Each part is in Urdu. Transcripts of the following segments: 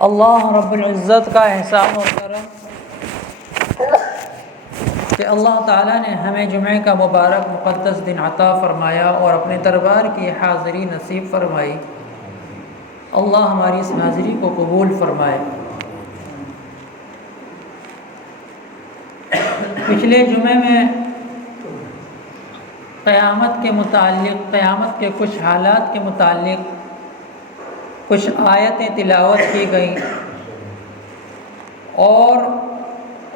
اللہ رب العزت کا احسان و کرم کہ اللہ تعالیٰ نے ہمیں جمعہ کا مبارک مقدس دن عطا فرمایا اور اپنے دربار کی حاضری نصیب فرمائی۔ اللہ ہماری اس حاضری کو قبول فرمائے۔ پچھلے جمعے میں قیامت کے متعلق، قیامت کے کچھ حالات کے متعلق کچھ آیتیں تلاوت کی گئیں اور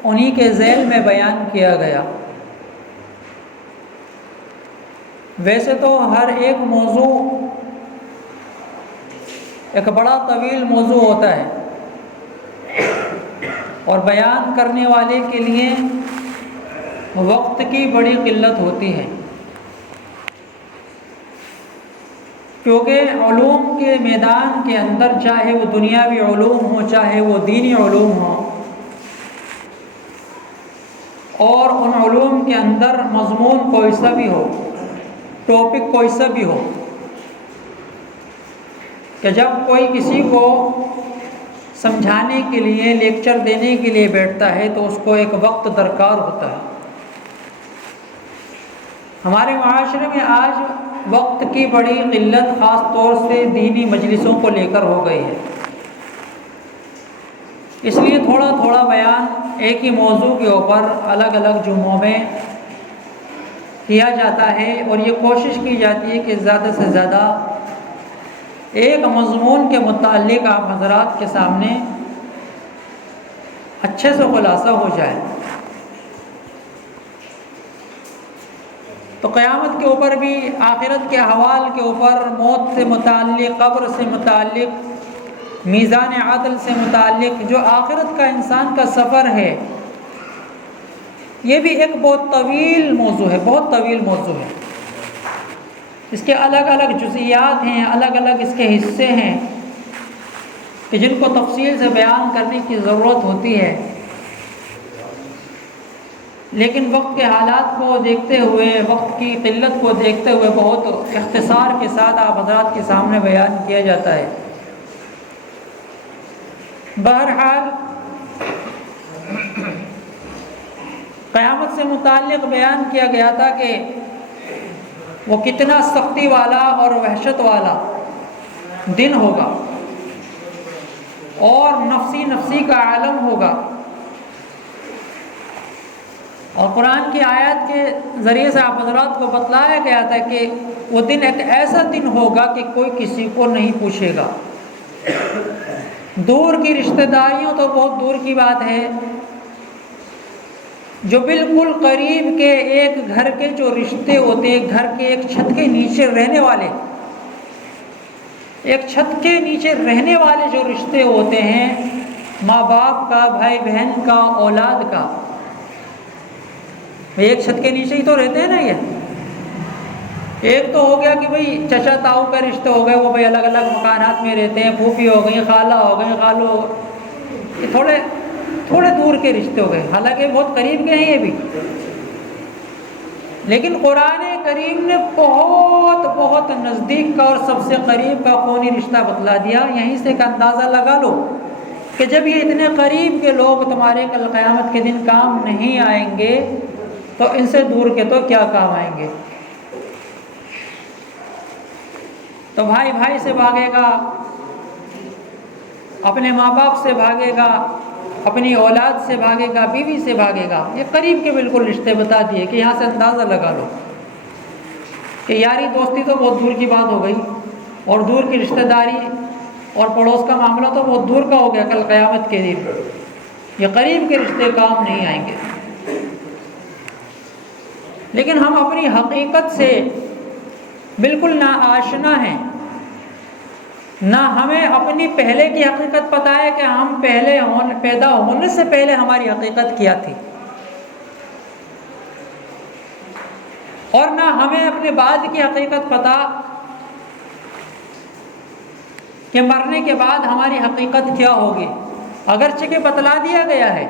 انہی کے ذیل میں بیان کیا گیا۔ ویسے تو ہر ایک موضوع ایک بڑا طویل موضوع ہوتا ہے اور بیان کرنے والے کے لیے وقت کی بڑی قلت ہوتی ہے، کیونکہ علوم کے میدان کے اندر چاہے وہ دنیاوی علوم ہوں چاہے وہ دینی علوم ہوں، اور ان علوم کے اندر مضمون کوئی سا بھی ہو، ٹاپک کوئی سا بھی ہو، کہ جب کوئی کسی کو سمجھانے کے لیے، لیکچر دینے کے لیے بیٹھتا ہے تو اس کو ایک وقت درکار ہوتا ہے۔ ہمارے معاشرے میں آج وقت کی بڑی قلت خاص طور سے دینی مجلسوں کو لے کر ہو گئی ہے، اس لیے تھوڑا تھوڑا بیان ایک ہی موضوع کے اوپر الگ الگ جمعوں میں کیا جاتا ہے، اور یہ کوشش کی جاتی ہے کہ زیادہ سے زیادہ ایک مضمون کے متعلق آپ حضرات کے سامنے اچھے سے خلاصہ ہو جائے۔ تو قیامت کے اوپر بھی، آخرت کے احوال کے اوپر، موت سے متعلق، قبر سے متعلق، میزان عدل سے متعلق جو آخرت کا انسان کا سفر ہے، یہ بھی ایک بہت طویل موضوع ہے، بہت طویل موضوع ہے۔ اس کے الگ الگ جزئیات ہیں، الگ الگ اس کے حصے ہیں کہ جن کو تفصیل سے بیان کرنے کی ضرورت ہوتی ہے، لیکن وقت کے حالات کو دیکھتے ہوئے، وقت کی قلت کو دیکھتے ہوئے بہت اختصار کے ساتھ آپ حضرات کے سامنے بیان کیا جاتا ہے۔ بہرحال قیامت سے متعلق بیان کیا گیا تھا کہ وہ کتنا سختی والا اور وحشت والا دن ہوگا اور نفسی نفسی کا عالم ہوگا، اور قرآن کی آیات کے ذریعے سے آپ حضرات کو بتلایا گیا تھا کہ وہ دن ایک ایسا دن ہوگا کہ کوئی کسی کو نہیں پوچھے گا۔ دور کی رشتہ داریوں تو بہت دور کی بات ہے، جو بالکل قریب کے ایک گھر کے جو رشتے ہوتے ہیں، گھر کے ایک چھت کے نیچے رہنے والے، ایک چھت کے نیچے رہنے والے جو رشتے ہوتے ہیں، ماں باپ کا، بھائی بہن کا، اولاد کا، ایک چھت کے نیچے ہی تو رہتے ہیں نا۔ یہ ایک تو ہو گیا کہ بھئی چچا تاؤ کا رشتے ہو گئے، وہ بھئی الگ الگ مکانات میں رہتے ہیں، پھوپھی ہو گئی، خالہ ہو گئی، خالو ہو گئی، یہ تھوڑے دور کے رشتے ہو گئے، حالانکہ بہت قریب کے ہیں یہ بھی، لیکن قرآن کریم نے بہت بہت نزدیک کا اور سب سے قریب کا خونی رشتہ بتلا دیا۔ یہیں سے ایک اندازہ لگا لو کہ جب یہ اتنے قریب کے لوگ تمہارے کل قیامت کے دن کام نہیں آئیں گے تو ان سے دور کے تو کیا کام آئیں گے۔ تو بھائی بھائی سے بھاگے گا، اپنے ماں باپ سے بھاگے گا، اپنی اولاد سے بھاگے گا، بیوی سے بھاگے گا۔ یہ قریب کے بالکل رشتے بتا دیے کہ یہاں سے اندازہ لگا لو کہ یاری دوستی تو بہت دور کی بات ہو گئی، اور دور کی رشتہ داری اور پڑوس کا معاملہ تو بہت دور کا ہو گیا کل قیامت کے دن۔ یہ قریب کے رشتے کام نہیں آئیں گے۔ لیکن ہم اپنی حقیقت سے بالکل ناآشنا ہیں، نہ ہمیں اپنی پہلے کی حقیقت پتہ ہے کہ ہم پہلے پیدا ہونے سے پہلے ہماری حقیقت کیا تھی، اور نہ ہمیں اپنے بعد کی حقیقت پتہ کہ مرنے کے بعد ہماری حقیقت کیا ہوگی، اگرچہ کہ بتلا دیا گیا ہے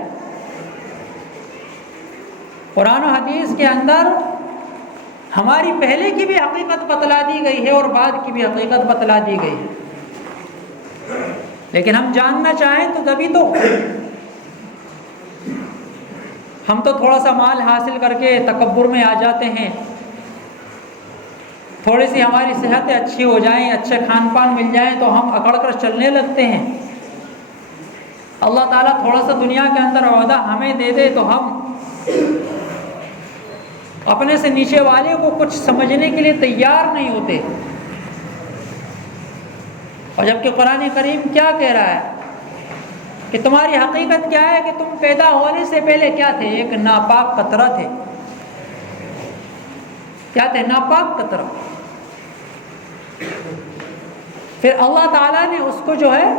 قرآن و حدیث کے اندر۔ ہماری پہلے کی بھی حقیقت بتلا دی گئی ہے اور بعد کی بھی حقیقت بتلا دی گئی ہے، لیکن ہم جاننا چاہیں تو تبھی تو. ہم تو تھوڑا سا مال حاصل کر کے تکبر میں آ جاتے ہیں، تھوڑی سی ہماری صحتیں اچھی ہو جائیں، اچھے کھان پان مل جائیں تو ہم اکڑ کر چلنے لگتے ہیں. اللہ تعالیٰ تھوڑا سا دنیا کے اندر عہدہ ہمیں دے دے تو ہم اپنے سے نیچے والے کو کچھ سمجھنے کے لیے تیار نہیں ہوتے. اور جبکہ قرآن کریم کیا کہہ رہا ہے کہ تمہاری حقیقت کیا ہے، کہ تم پیدا ہونے سے پہلے کیا تھے؟ ایک ناپاک قطرہ تھے. کیا تھے؟ ناپاک قطرہ. پھر اللہ تعالیٰ نے اس کو جو ہے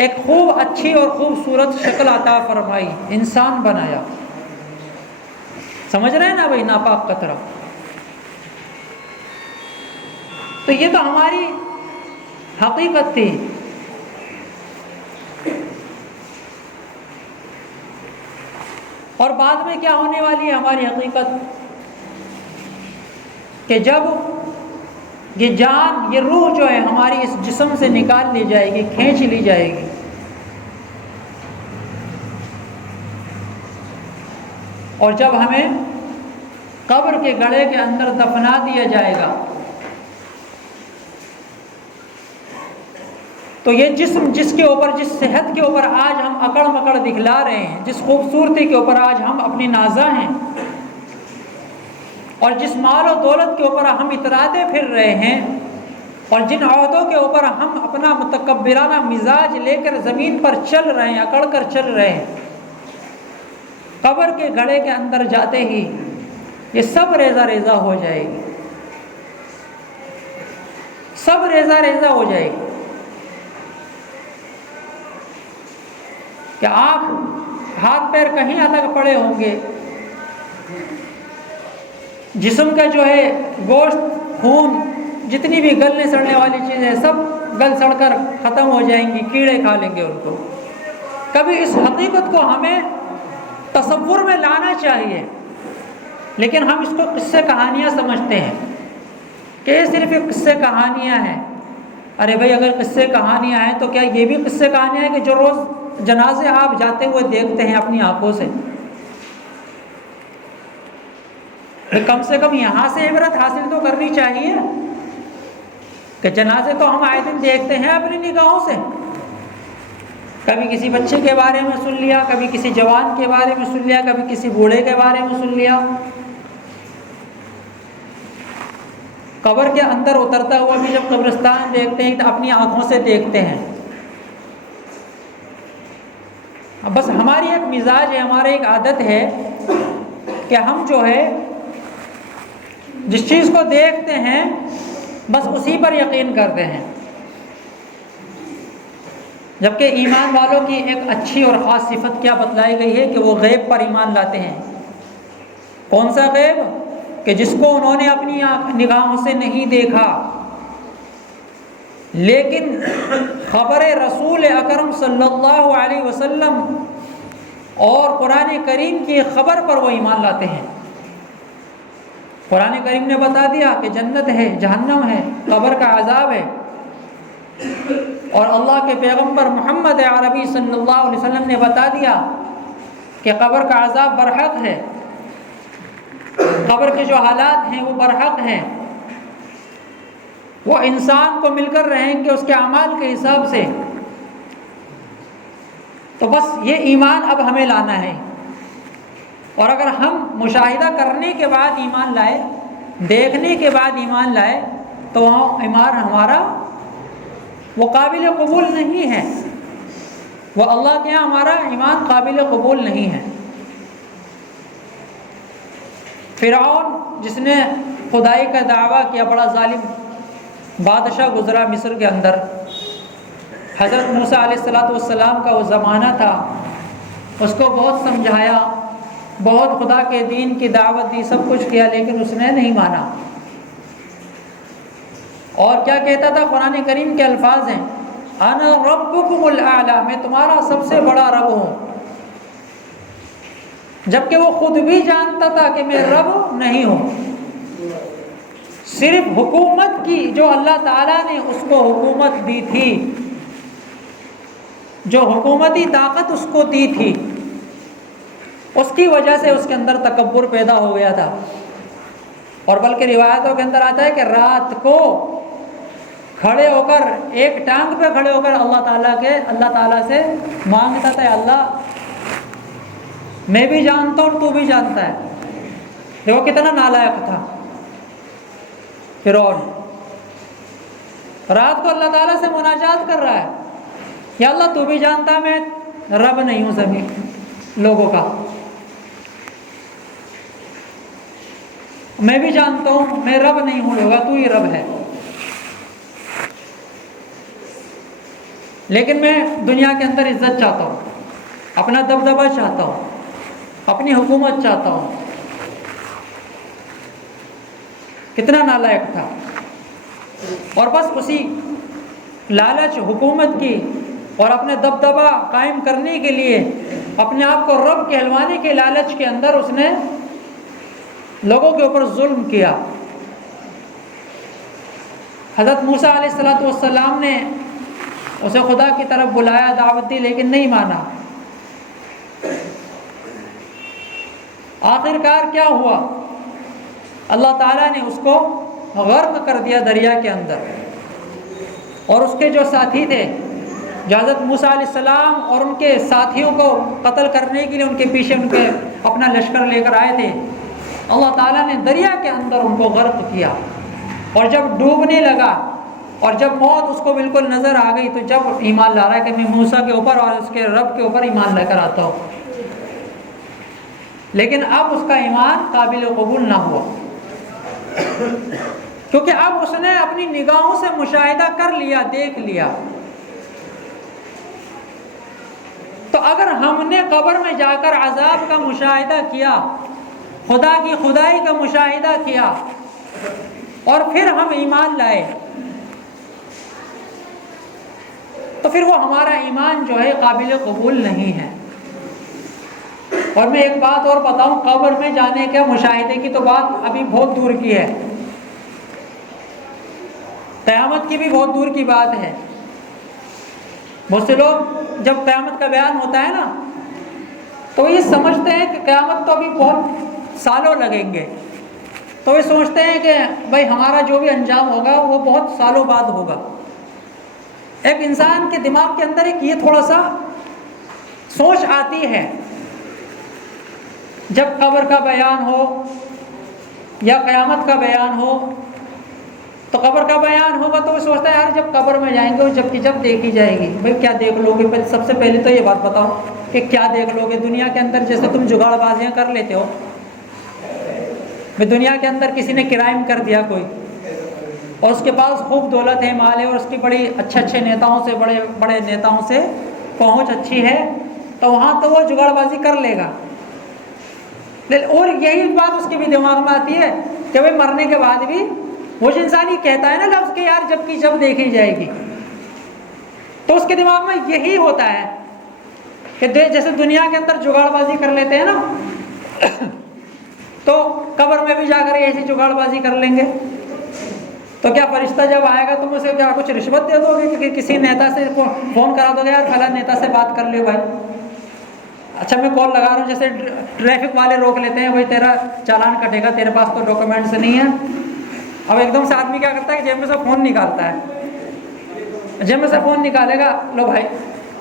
ایک خوب اچھی اور خوبصورت شکل عطا فرمائی، انسان بنایا. سمجھ رہے ہیں نا بھائی؟ ناپاک قطرہ. تو یہ تو ہماری حقیقت تھی. اور بعد میں کیا ہونے والی ہے ہماری حقیقت؟ کہ جب یہ جان، یہ روح جو ہے ہماری اس جسم سے نکال لی جائے گی، کھینچ لی جائے گی، اور جب ہمیں قبر کے گڑھے کے اندر دفنا دیا جائے گا تو یہ جسم جس کے اوپر، جس صحت کے اوپر آج ہم اکڑ مکڑ دکھلا رہے ہیں، جس خوبصورتی کے اوپر آج ہم اپنی نازاں ہیں، اور جس مال و دولت کے اوپر ہم اتراتے پھر رہے ہیں، اور جن عہدوں کے اوپر ہم اپنا متکبرانہ مزاج لے کر زمین پر چل رہے ہیں، اکڑ کر چل رہے ہیں، قبر کے گڑھے کے اندر جاتے ہی یہ سب ریزہ ریزہ ہو جائے گی. سب ریزہ ریزہ ہو جائے گی. کہ آپ ہاتھ پیر کہیں الگ پڑے ہوں گے، جسم کا جو ہے گوشت، خون، جتنی بھی گلنے سڑنے والی چیزیں سب گل سڑ کر ختم ہو جائیں گی، کیڑے کھا لیں گے ان کو. کبھی اس حقیقت کو ہمیں تصور میں لانا چاہیے، لیکن ہم اس کو قصے کہانیاں سمجھتے ہیں کہ یہ صرف ایک قصے کہانیاں ہیں. ارے بھائی، اگر قصے کہانیاں ہیں تو کیا یہ بھی قصے کہانیاں ہیں کہ جو روز جنازے آپ جاتے ہوئے دیکھتے ہیں اپنی آنکھوں سے؟ کم سے کم یہاں سے عبرت حاصل تو کرنی چاہیے کہ جنازے تو ہم آئے دن دیکھتے ہیں اپنی نگاہوں سے. کبھی کسی بچے کے بارے میں سن لیا، کبھی کسی جوان کے بارے میں سن لیا، کبھی کسی بوڑھے کے بارے میں سن لیا. قبر کے اندر اترتا ہوا بھی جب قبرستان دیکھتے ہیں تو اپنی آنکھوں سے دیکھتے ہیں. بس ہماری ایک مزاج ہے، ہماری ایک عادت ہے کہ ہم جو ہے جس چیز کو دیکھتے ہیں بس اسی پر یقین کرتے ہیں. جبکہ ایمان والوں کی ایک اچھی اور خاص صفت کیا بتلائی گئی ہے کہ وہ غیب پر ایمان لاتے ہیں. کون سا غیب؟ کہ جس کو انہوں نے اپنی نگاہوں سے نہیں دیکھا، لیکن خبر رسول اکرم صلی اللہ علیہ وسلم اور قرآن کریم کی خبر پر وہ ایمان لاتے ہیں. قرآن کریم نے بتا دیا کہ جنت ہے، جہنم ہے، قبر کا عذاب ہے، اور اللہ کے پیغمبر محمد عربی صلی اللہ علیہ وسلم نے بتا دیا کہ قبر کا عذاب برحق ہے، قبر کے جو حالات ہیں وہ برحق ہیں، وہ انسان کو مل کر رہیں گے اس کے اعمال کے حساب سے. تو بس یہ ایمان اب ہمیں لانا ہے. اور اگر ہم مشاہدہ کرنے کے بعد ایمان لائے، دیکھنے کے بعد ایمان لائے، تو وہ ایمان ہمارا وہ قابل قبول نہیں ہے. وہ اللہ کے یہاں ہمارا ایمان قابل قبول نہیں ہے. فرعون جس نے خدائی کا دعویٰ کیا، بڑا ظالم بادشاہ گزرا مصر کے اندر. حضرت موسیٰ علیہ السلام کا وہ زمانہ تھا، اس کو بہت سمجھایا، بہت خدا کے دین کی دعوت دی، سب کچھ کیا، لیکن اس نے نہیں مانا. اور کیا کہتا تھا؟ قرآن کریم کے الفاظ ہیں، انا ربکم الاعلی، میں تمہارا سب سے بڑا رب ہوں. جبکہ وہ خود بھی جانتا تھا کہ میں رب نہیں ہوں. صرف حکومت کی جو اللہ تعالیٰ نے اس کو حکومت دی تھی جو حکومتی طاقت اس کو دی تھی اس کی وجہ سے اس کے اندر تکبر پیدا ہو گیا تھا. اور بلکہ روایتوں کے اندر آتا ہے کہ رات کو کھڑے ہو کر ایک ٹانگ پہ کھڑے ہو کر اللہ تعالیٰ سے مانگتا تھا، اللہ میں بھی جانتا ہوں تو بھی جانتا ہے. دیکھو کتنا نالائق تھا فرعون. رات کو اللہ تعالیٰ سے مناجات کر رہا ہے، یا اللہ تو بھی جانتا ہے میں رب نہیں ہوں زمین لوگوں کا، میں بھی جانتا ہوں میں رب نہیں ہوں لوگا، تو ہی رب ہے. لیکن میں دنیا کے اندر عزت چاہتا ہوں، اپنا دبدبہ چاہتا ہوں، اپنی حکومت چاہتا ہوں. کتنا نالائق تھا. اور بس اسی لالچ حکومت کی اور اپنے دبدبہ قائم کرنے کے لیے اپنے آپ کو رب کہلوانے کے لالچ کے اندر اس نے لوگوں کے اوپر ظلم کیا. حضرت موسیٰ علیہ السلام نے اسے خدا کی طرف بلایا، دعوت دی، لیکن نہیں مانا. آخر کار کیا ہوا؟ اللہ تعالیٰ نے اس کو غرق کر دیا دریا کے اندر. اور اس کے جو ساتھی تھے، جو حضرت موسیٰ علیہ السلام اور ان کے ساتھیوں کو قتل کرنے کے لیے ان کے پیچھے ان کے اپنا لشکر لے کر آئے تھے، اللہ تعالیٰ نے دریا کے اندر ان کو غرق کیا. اور جب ڈوبنے لگا اور جب موت اس کو بالکل نظر آ گئی، تو جب ایمان لا رہا ہے کہ میں موسیٰ کے اوپر اور اس کے رب کے اوپر ایمان لے کر آتا ہوں، لیکن اب اس کا ایمان قابل قبول نہ ہوا، کیونکہ اب اس نے اپنی نگاہوں سے مشاہدہ کر لیا، دیکھ لیا. تو اگر ہم نے قبر میں جا کر عذاب کا مشاہدہ کیا، خدا کی خدائی کا مشاہدہ کیا، اور پھر ہم ایمان لائے، تو پھر وہ ہمارا ایمان جو ہے قابل قبول نہیں ہے. اور میں ایک بات اور بتاؤں، قبر میں جانے کے مشاہدے کی تو بات ابھی بہت دور کی ہے، قیامت کی بھی بہت دور کی بات ہے. بہت سے لوگ جب قیامت کا بیان ہوتا ہے نا تو یہ سمجھتے ہیں کہ قیامت تو ابھی بہت سالوں لگیں گے، تو یہ سوچتے ہیں کہ بھائی ہمارا جو بھی انجام ہوگا وہ بہت سالوں بعد ہوگا. ایک انسان کے دماغ کے اندر ایک یہ تھوڑا سا سوچ آتی ہے، جب قبر کا بیان ہو یا قیامت کا بیان ہو، تو قبر کا بیان ہوگا تو وہ سوچتا ہے یار جب قبر میں جائیں گے جب دیکھی جائے گی. بھائی کیا دیکھ لو گے؟ سب سے پہلے تو یہ بات بتاؤ کہ کیا دیکھ لو گے؟ دنیا کے اندر جیسے تم جگاڑ بازیاں کر لیتے ہو، دنیا کے اندر کسی نے کرائم کر دیا کوئی، اور اس کے پاس خوب دولت ہے، مال ہے، اور اس کی بڑی اچھے نیتاؤں سے بڑے بڑے نیتاؤں سے پہنچ اچھی ہے، تو وہاں تو وہ جگاڑ بازی کر لے گا. اور یہی بات اس کے بھی دماغ میں آتی ہے کہ بھائی مرنے کے بعد بھی وہ جو انسان یہ کہتا ہے نا لفظ کہ یار جب دیکھی جائے گی، تو اس کے دماغ میں یہی ہوتا ہے کہ جیسے دنیا کے اندر جگاڑ بازی کر لیتے ہیں نا، تو قبر میں بھی جا کر ایسی جگاڑ بازی کر لیں گے. تو کیا فرشتہ جب آئے گا تم اسے کیا کچھ رشوت دے دو گے کہ کسی نیتا سے فون کرا دو گے یار فلاں نیتا سے بات کر لے بھائی، اچھا میں کال لگا رہا ہوں، جیسے ٹریفک والے روک لیتے ہیں بھائی تیرا چالان کٹے گا، تیرے پاس تو ڈاکومنٹس نہیں ہے. اب ایک دم سے آدمی کیا کرتا ہے کہ جیب میں سے فون نکالتا ہے، جیب میں سے فون نکالے گا، لو بھائی،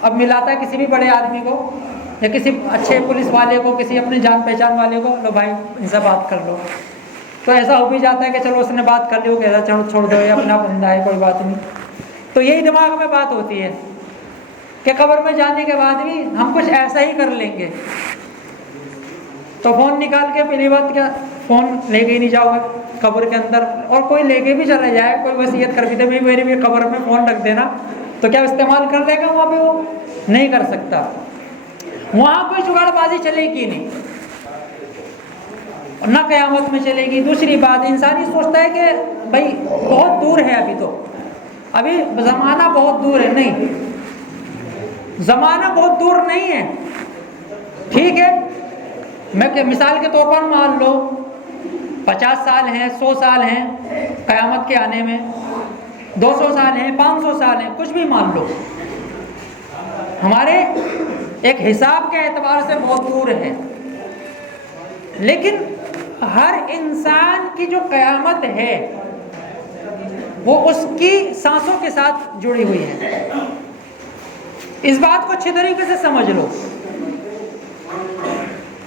اب ملاتا ہے کسی بھی بڑے آدمی کو یا کسی اچھے پولیس والے کو، کسی اپنے جان پہچان والے کو، لو بھائی ان سے بات کر لو. تو ایسا ہو بھی جاتا ہے کہ چلو اس نے بات کر لی، وہ کہتا ہے چھوڑ دو یہ اپنا بندہ ہے کوئی بات نہیں. تو یہی دماغ میں بات ہوتی ہے کہ قبر میں جانے کے بعد بھی ہم کچھ ایسا ہی کر لیں گے. تو فون نکال کے پہلی بات کیا فون لے کے ہی نہیں جاؤ گے قبر کے اندر، اور کوئی لے کے بھی چلا جائے، کوئی وصیت کر بھی دے بھائی میری بھی قبر میں فون رکھ دینا، تو کیا استعمال کر لے گا؟ وہاں پہ وہ نہیں کر سکتا، وہاں کوئی جگاڑ بازی چلے گی نہیں، نہ قیامت میں چلے گی. دوسری بات انسان یہ سوچتا ہے کہ بھائی بہت دور ہے، ابھی زمانہ بہت دور ہے. نہیں، زمانہ بہت دور نہیں ہے. ٹھیک ہے، میں مثال کے طور پر مان لو 50 سال ہیں، 100 سال ہیں قیامت کے آنے میں، 200 سال ہیں، 500 سال ہیں، کچھ بھی مان لو. ہمارے ایک حساب کے اعتبار سے بہت دور ہے، لیکن ہر انسان کی جو قیامت ہے وہ اس کی سانسوں کے ساتھ جڑی ہوئی ہے۔ اس بات کو اچھی طریقے سے سمجھ لو،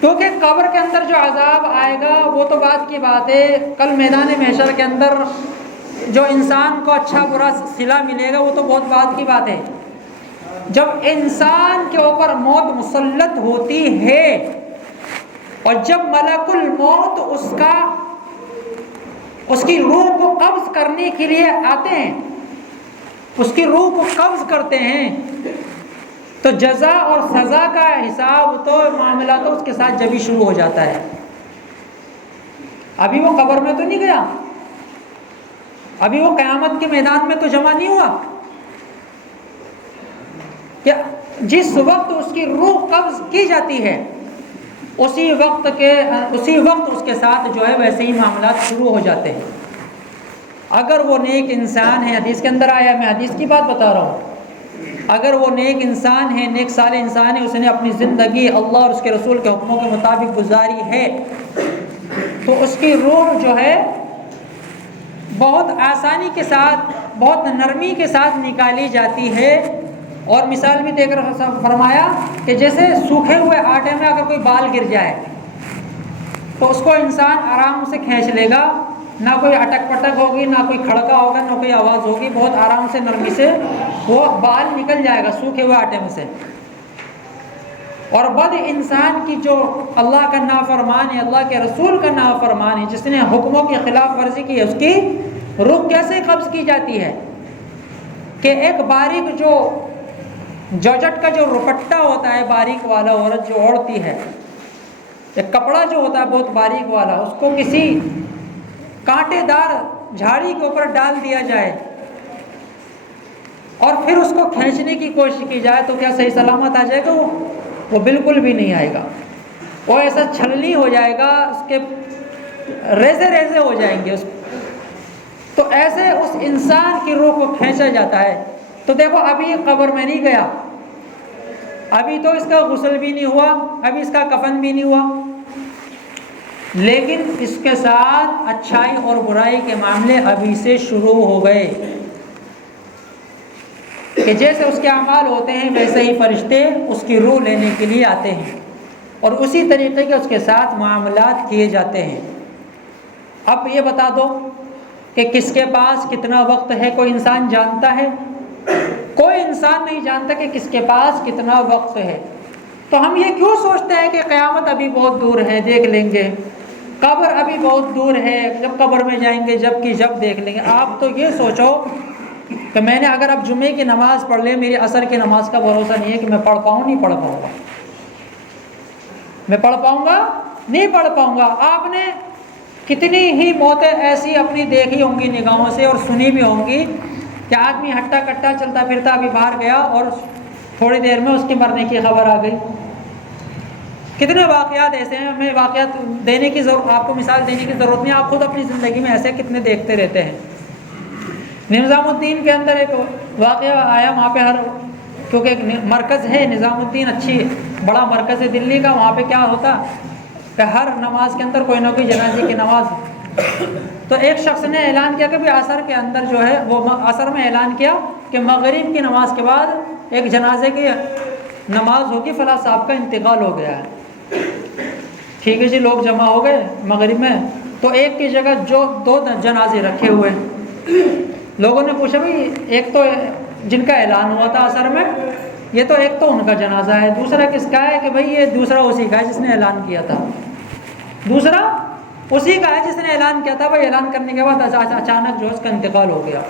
کیونکہ قبر کے اندر جو عذاب آئے گا وہ تو بات کی بات ہے، کل میدان محشر کے اندر جو انسان کو اچھا برا صلہ ملے گا وہ تو بہت بات کی بات ہے۔ جب انسان کے اوپر موت مسلط ہوتی ہے اور جب ملک الموت اس کی روح کو قبض کرنے کے لیے آتے ہیں، اس کی روح کو قبض کرتے ہیں، تو جزا اور سزا کا حساب تو معاملہ تو اس کے ساتھ جبھی شروع ہو جاتا ہے۔ ابھی وہ قبر میں تو نہیں گیا، ابھی وہ قیامت کے میدان میں تو جمع نہیں ہوا کہ جس وقت اس کی روح قبض کی جاتی ہے اسی وقت اس کے ساتھ جو ہے ویسے ہی معاملات شروع ہو جاتے ہیں۔ اگر وہ نیک انسان ہے، حدیث کے اندر آیا، میں حدیث کی بات بتا رہا ہوں، اگر وہ نیک انسان ہے، نیک صالح انسان ہے، اس نے اپنی زندگی اللہ اور اس کے رسول کے حکموں کے مطابق گزاری ہے، تو اس کی روح جو ہے بہت آسانی کے ساتھ، بہت نرمی کے ساتھ نکالی جاتی ہے۔ اور مثال بھی دے کر فرمایا کہ جیسے سوکھے ہوئے آٹے میں اگر کوئی بال گر جائے تو اس کو انسان آرام سے کھینچ لے گا، نہ کوئی اٹک پٹک ہوگی، نہ کوئی کھڑکا ہوگا، نہ کوئی آواز ہوگی، بہت آرام سے نرمی سے وہ بال نکل جائے گا سوکھے ہوئے آٹے میں سے۔ اور بد انسان کی جو اللہ کا نافرمان ہے، اللہ کے رسول کا نافرمان ہے، جس نے حکموں کی خلاف ورزی کی ہے، اس کی روح کیسے قبض کی جاتی ہے کہ ایک باریک جو جارجٹ کا جو روپٹہ ہوتا ہے باریک والا، عورت جو اوڑھتی ہے، ایک کپڑا جو ہوتا ہے بہت باریک والا، اس کو کسی کانٹے دار جھاڑی کے اوپر ڈال دیا جائے اور پھر اس کو کھینچنے کی کوشش کی جائے تو کیا صحیح سلامت آ جائے گا؟ وہ بالکل بھی نہیں آئے گا، وہ ایسا چھلنی ہو جائے گا، اس کے ریزے ریزے ہو جائیں گے۔ تو ایسے اس انسان کی روح کو کھینچا جاتا ہے۔ تو دیکھو ابھی قبر میں نہیں گیا، ابھی تو اس کا غسل بھی نہیں ہوا، ابھی اس کا کفن بھی نہیں ہوا، لیکن اس کے ساتھ اچھائی اور برائی کے معاملے ابھی سے شروع ہو گئے کہ جیسے اس کے اعمال ہوتے ہیں ویسے ہی فرشتے اس کی روح لینے کے لیے آتے ہیں اور اسی طریقے کے اس کے ساتھ معاملات کیے جاتے ہیں۔ اب یہ بتا دو کہ کس کے پاس کتنا وقت ہے، کوئی انسان جانتا ہے؟ کوئی انسان نہیں جانتا کہ کس کے پاس کتنا وقت ہے۔ تو ہم یہ کیوں سوچتے ہیں کہ قیامت ابھی بہت دور ہے، دیکھ لیں گے، قبر ابھی بہت دور ہے، جب قبر میں جائیں گے جب دیکھ لیں گے۔ آپ تو یہ سوچو کہ میں نے اگر اب جمعے کی نماز پڑھ لے، میری عصر کی نماز کا بھروسہ نہیں ہے کہ میں پڑھ پاؤں، نہیں پڑھ پاؤں گا، میں پڑھ پاؤں گا نہیں پڑھ پاؤں گا۔ آپ نے کتنی ہی موتیں ایسی اپنی دیکھی ہوں گی نگاہوں سے اور سنی بھی ہوں گی کہ آدمی ہٹا کٹا چلتا پھرتا ابھی باہر گیا اور تھوڑی دیر میں اس کے مرنے کی خبر آ گئی۔ کتنے واقعات ایسے ہیں، ہمیں واقعات دینے کی ضرورت، آپ کو مثال دینے کی ضرورت نہیں، آپ خود اپنی زندگی میں ایسے کتنے دیکھتے رہتے ہیں۔ نظام الدین کے اندر ایک واقعہ آیا، وہاں پہ کیونکہ ایک مرکز ہے نظام الدین، اچھی بڑا مرکز ہے دلی کا، وہاں پہ کیا ہوتا کہ ہر نماز کے اندر کوئی نہ کوئی جنازے کی نماز۔ تو ایک شخص نے اعلان کیا کہ بھی عصر کے اندر جو ہے وہ عصر میں اعلان کیا کہ مغرب کی نماز کے بعد ایک جنازے کی نماز ہوگی، فلاں صاحب کا انتقال ہو گیا ہے۔ ٹھیک ہے جی، لوگ جمع ہو گئے مغرب میں، تو ایک کی جگہ جو 2 جنازے رکھے ہوئے۔ لوگوں نے پوچھا بھائی ایک تو جن کا اعلان ہوا تھا عصر میں، یہ تو ایک تو ان کا جنازہ ہے، دوسرا کس کا ہے؟ کہ بھائی یہ دوسرا اسی کا ہے جس نے اعلان کیا تھا، دوسرا اسی کا ہے جس نے اعلان کیا تھا، بھائی اعلان کرنے کے بعد اچانک جو اس کا انتقال ہو گیا۔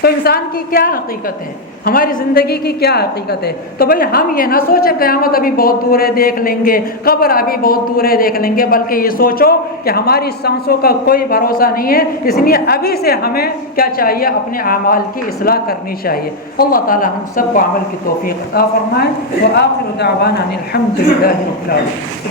تو انسان کی کیا حقیقت ہے، ہماری زندگی کی کیا حقیقت ہے؟ تو بھائی ہم یہ نہ سوچیں قیامت ابھی بہت دور ہے دیکھ لیں گے، قبر ابھی بہت دور ہے دیکھ لیں گے، بلکہ یہ سوچو کہ ہماری سانسوں کا کوئی بھروسہ نہیں ہے، اس لیے ابھی سے ہمیں کیا چاہیے؟ اپنے اعمال کی اصلاح کرنی چاہیے۔ اللہ تعالی ہم سب کو عمل کی توفیق عطا فرمائے۔ وآخر دعوانا ان الحمد للہ رب العالمین۔